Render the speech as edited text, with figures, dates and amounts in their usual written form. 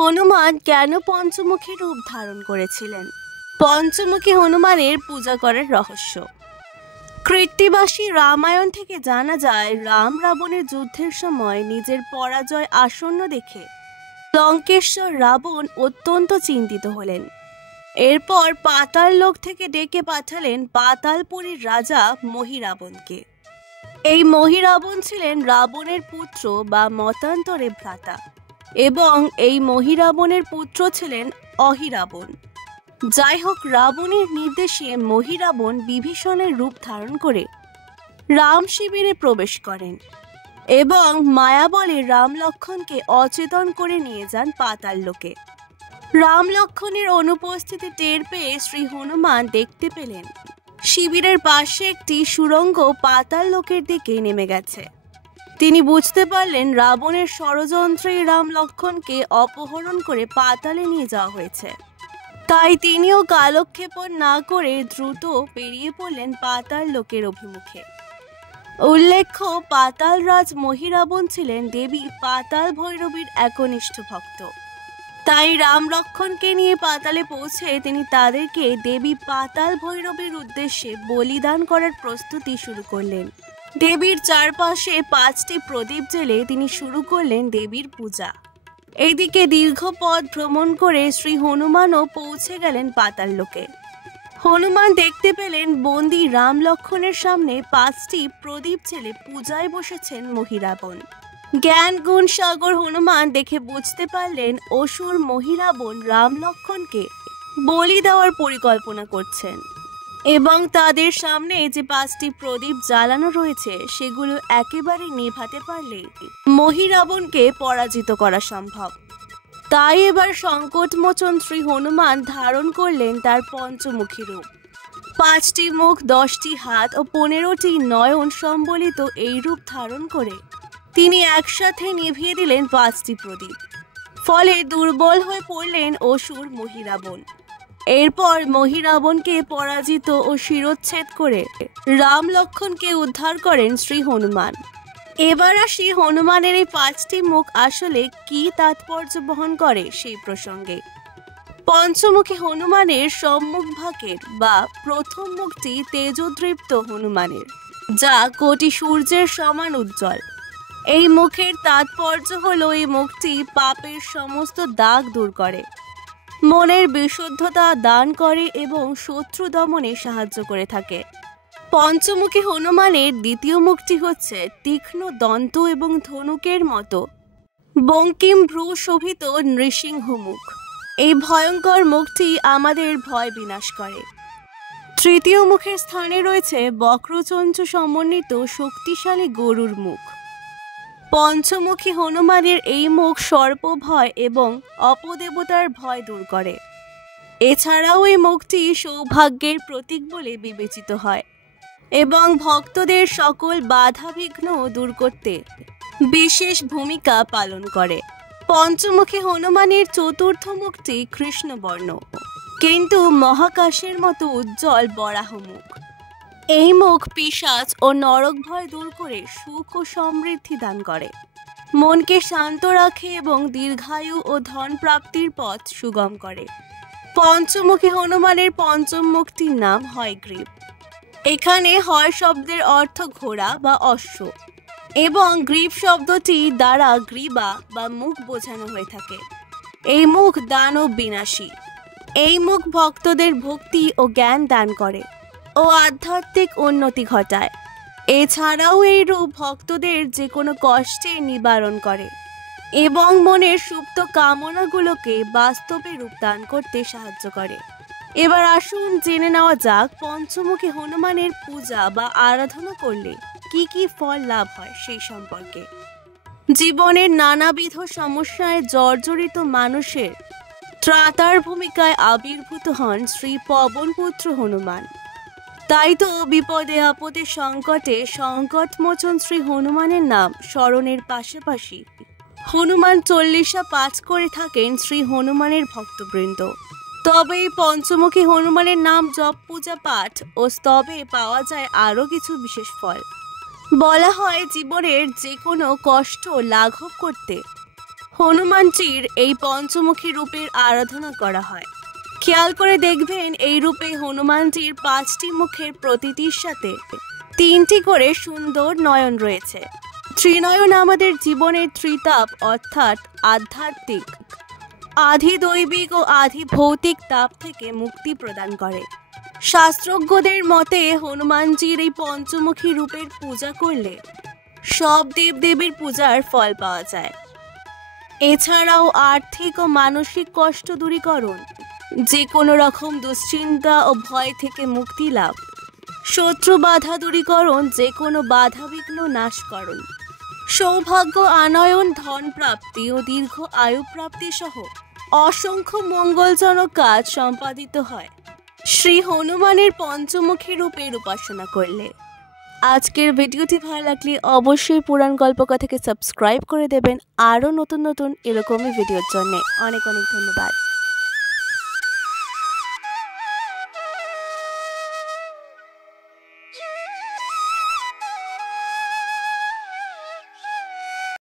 হনুমান কেন পঞ্চমুখী রূপ ধারণ করেছিলেন? পঞ্চমুখী হনুমানের পূজা করার রহস্য। কৃত্তিবাসী রামায়ণ থেকে জানা যায়, রাম রাবণের যুদ্ধের সময় নিজের পরাজয় আসন্ন দেখে লঙ্কেশ্বর রাবণ অত্যন্ত চিন্তিত হলেন। এরপর পাতাল লোক থেকে ডেকে পাঠালেন পাতালপুরীর রাজা মহিরাবণকে। এই মহিরাবণ ছিলেন রাবণের পুত্র বা মতান্তরে ভ্রাতা, এবং এই মহিরাবণের পুত্র ছিলেন অহিরাবণ। যাই হোক, রাবণের নির্দেশে মহিরাবণ বিভীষণের রূপ ধারণ করে রাম শিবিরে প্রবেশ করেন এবং মায়া বলে রাম লক্ষ্মণকে অচেতন করে নিয়ে যান পাতাল লোকে। রাম লক্ষ্মণের অনুপস্থিতি টের পেয়ে শ্রী হনুমান দেখতে পেলেন শিবিরের পাশে একটি সুড়ঙ্গ পাতাল লোকের দিকে নেমে গেছে। তিনি বুঝতে পারলেন রাবণের ষড়যন্ত্রে রাম লক্ষ্মণকে অপহরণ করে পাতালে নিয়ে যাওয়া হয়েছে। তাই তিনিও কালক্ষেপণ না করে দ্রুত বেরিয়ে পড়লেন পাতাল লোকের অভিমুখে। উল্লেখ্য, পাতাল রাজ মহিরাবণ ছিলেন দেবী পাতাল ভৈরবীর একনিষ্ঠ ভক্ত। তাই রাম লক্ষ্মণকে নিয়ে পাতালে পৌঁছে তিনি তাদেরকে দেবী পাতাল ভৈরবীর উদ্দেশ্যে বলিদান করার প্রস্তুতি শুরু করলেন। দেবীর চারপাশে 5টি প্রদীপ জ্বেলে তিনি শুরু করলেন দেবীর পূজা। এইদিকে দীর্ঘ পথ ভ্রমণ করে শ্রী হনুমানও পৌঁছে গেলেন পাতাল লোকে। হনুমান দেখতে পেলেন বন্দী রাম লক্ষ্মণের সামনে 5টি প্রদীপ জ্বেলে পূজায় বসেছেন মহিরাবণ। জ্ঞান গুণ সাগর হনুমান দেখে বুঝতে পারলেন অসুর মহিরাবণ রাম লক্ষ্মণকে বলি দেওয়ার পরিকল্পনা করছেন, এবং তাদের সামনে যে 5টি প্রদীপ জ্বালানো রয়েছে সেগুলো একেবারে নেভাতে পারলে মহিরাবণকে পরাজিত করা সম্ভব। তাই এবার সংকটমোচন শ্রী হনুমান ধারণ করলেন তার পঞ্চমুখী রূপ। 5টি মুখ, 10টি হাত ও 15টি নয়ন সম্বলিত এই রূপ ধারণ করে তিনি একসাথে নিভিয়ে দিলেন 5টি প্রদীপ। ফলে দুর্বল হয়ে পড়লেন অসুর মহিরাবণ। এরপর মহিরাবণকে পরাজিত ও শিরোচ্ছেদ করে রাম লক্ষ্মণকে উদ্ধার করেন শ্রী হনুমান। এবার আসি হনুমানের এই 5টি মুখ আসলে কি তাৎপর্য বহন করে সেই প্রসঙ্গে। পঞ্চমুখী হনুমানের সম্মুখ ভাগের বা প্রথম মুখটি তেজোদীপ্ত হনুমানের, যা কোটি সূর্যের সমান উজ্জ্বল। এই মুখের তাৎপর্য হলো এই মুখটি পাপের সমস্ত দাগ দূর করে, মনের বিশুদ্ধতা দান করে এবং শত্রু দমনে সাহায্য করে থাকে। পঞ্চমুখী হনুমানের দ্বিতীয় মুখটি হচ্ছে তীক্ষ্ণ দন্ত এবং ধনুকের মতো বঙ্কিম ভ্রু শোভিত নৃসিংহ মুখ। এই ভয়ঙ্কর মুখটি আমাদের ভয় বিনাশ করে। তৃতীয় মুখের স্থানে রয়েছে বক্রচঞ্চু সমন্বিত শক্তিশালী গরুর মুখ। পঞ্চমুখী হনুমানের এই মুখ সর্প ভয় এবং অপদেবতার ভয় দূর করে। এছাড়াও এই মুখটি সৌভাগ্যের প্রতীক বলে বিবেচিত হয় এবং ভক্তদের সকল বাধা বিঘ্ন দূর করতে বিশেষ ভূমিকা পালন করে। পঞ্চমুখী হনুমানের চতুর্থ মুখটি কৃষ্ণবর্ণ কিন্তু মহাকাশের মতো উজ্জ্বল বরাহ মুখ। এই মুখ পিশাচ ও নরক ভয় দূর করে সুখ ও সমৃদ্ধি দান করে, মনকে শান্ত রাখে এবং দীর্ঘায়ু ও ধন প্রাপ্তির পথ সুগম করে। পঞ্চমুখী হনুমানের পঞ্চম মুখটির নাম হয়গ্রীব। এখানে হয় শব্দের অর্থ ঘোড়া বা অশ্ব, এবং গ্রীব শব্দটি দ্বারা গ্রীবা বা মুখ বোঝানো হয়ে থাকে। এই মুখ দানব বিনাশী। এই মুখ ভক্তদের ভক্তি ও জ্ঞান দান করে ও আধ্যাত্মিক উন্নতি ঘটায়। এছাড়াও এই রূপ ভক্তদের যে কোনো কষ্টে নিবারণ করে এবং মনের সুপ্ত কামনাগুলোকে বাস্তবে রূপদান করতে সাহায্য করে। এবার আসুন জেনে নেওয়া যাক পঞ্চমুখী হনুমানের পূজা বা আরাধনা করলে কি কি ফল লাভ হয় সেই সম্পর্কে। জীবনের নানাবিধ সমস্যায় জর্জরিত মানুষের ত্রাতার ভূমিকায় আবির্ভূত হন শ্রী পবনপুত্র হনুমান। তাই তো বিপদে আপদে সংকটে সংকটমোচন শ্রী হনুমানের নাম স্মরণের পাশাপাশি হনুমান চল্লিশা পাঠ করে থাকেন শ্রী হনুমানের ভক্তবৃন্দ। তবে এই পঞ্চমুখী হনুমানের নাম জপ, পূজা পাঠ ও স্তবে পাওয়া যায় আরও কিছু বিশেষ ফল। বলা হয় জীবনের যে কোনো কষ্ট লাঘব করতে হনুমানজির এই পঞ্চমুখী রূপের আরাধনা করা হয়। খেয়াল করে দেখবেন এই রূপে হনুমানজির 5টি মুখের প্রতিটির সাথে 3টি করে সুন্দর নয়ন রয়েছে। ত্রিনয়ন আমাদের জীবনের ত্রিতাপ অর্থাৎ আধ্যাত্মিক, আধি দৈবিক ও আধি ভৌতিক তাপ থেকে মুক্তি প্রদান করে। শাস্ত্রজ্ঞদের মতে হনুমানজির এই পঞ্চমুখী রূপের পূজা করলে সব দেবদেবীর পূজার ফল পাওয়া যায়। এছাড়াও আর্থিক ও মানসিক কষ্ট দূরীকরণ, যে কোনো রকম দুশ্চিন্তা ও ভয় থেকে মুক্তি লাভ, শত্রু বাধা দূরীকরণ, যে কোনো বাধা বিঘ্ন নাশকরণ, সৌভাগ্য আনয়ন, ধন প্রাপ্তি ও দীর্ঘ আয়ু প্রাপ্তি সহ অসংখ্য মঙ্গলজনক কাজ সম্পাদিত হয় শ্রী হনুমানের পঞ্চমুখী রূপের উপাসনা করলে। আজকের ভিডিওটি ভালো লাগলে অবশ্যই পুরাণ গল্পকথাকে সাবস্ক্রাইব করে দেবেন আরও নতুন নতুন এরকমই ভিডিওর জন্য। অনেক অনেক ধন্যবাদ।